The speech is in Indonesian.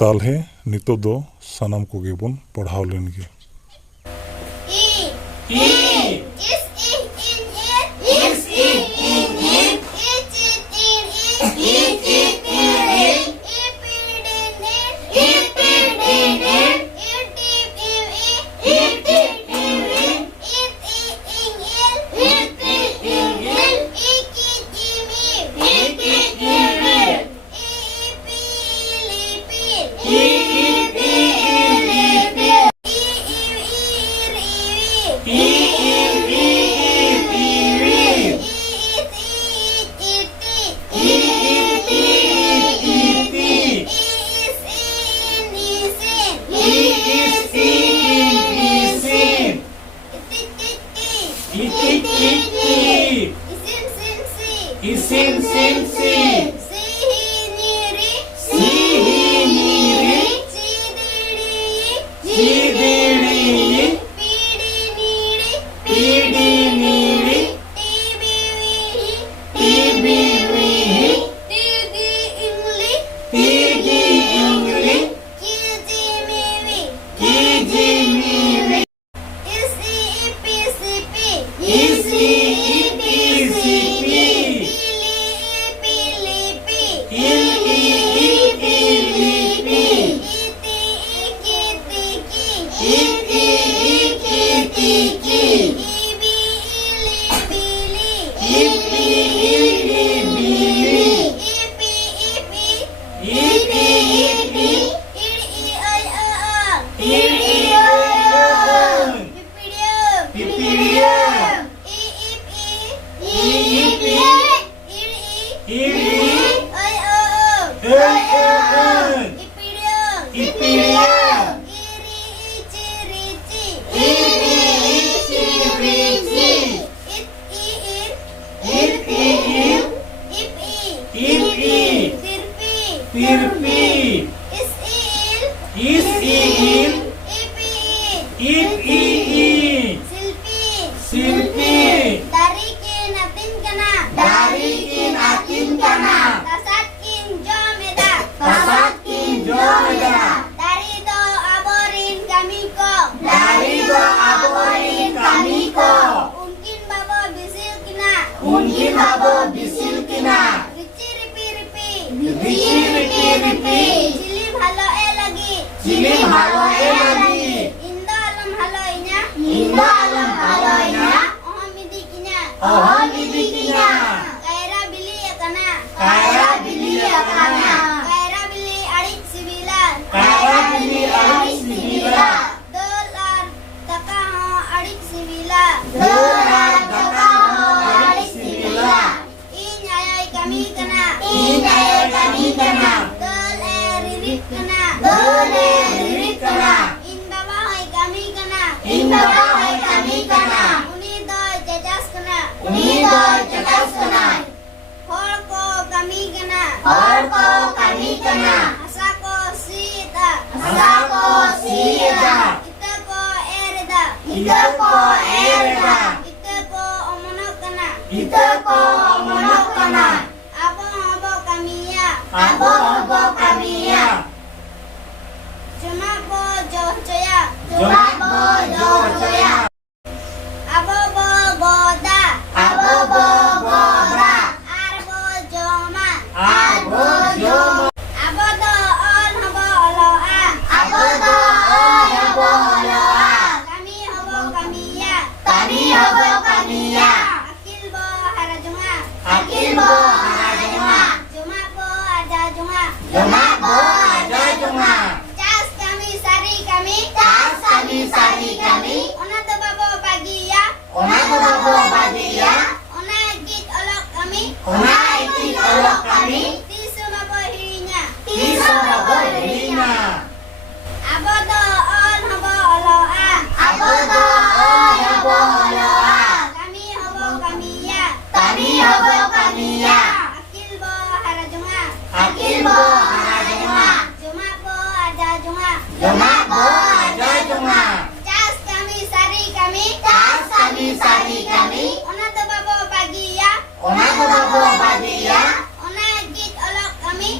तालहे नितो दो सनाम कोगे बन पढ़ाव लेनगे। Isin sin si sihi niri cidiri pidi niri tibiwi tigi ingli kijimiwi isi ipi sipi Tirpi Isil Ipii Silpi Darikin atin kana Tasatkin jomeda Darido aborin kamiko Ungkin babo bisil kina Ripi Cilim halo lagi Indo alam haloinya Ohon midikinya Kaira bili ya kana Kaira bili adik sibilan Dolar takaho adik sibilan Inyayay kami kana Dole ririk kana Indabahay kami kana Unidoy jajas kana Horko kami kana Asako sida Itako ereda Itako omonok kana Abo kamiya Jumabo jojoya Abobo goda Arbo joma Abodo on habo oloa Kami habo kamiya Akilbo harajunga Jumabo ajajunga Cas kami sari kami Ona to babo bagiya Ona git olok kami Tisu babo hirinya Abodo on habo oloa Kami habo kamiya Akilbo harajunga Jumabo ajajunga Cas kami sari kami Ona to babo bagiya Ona git olok kami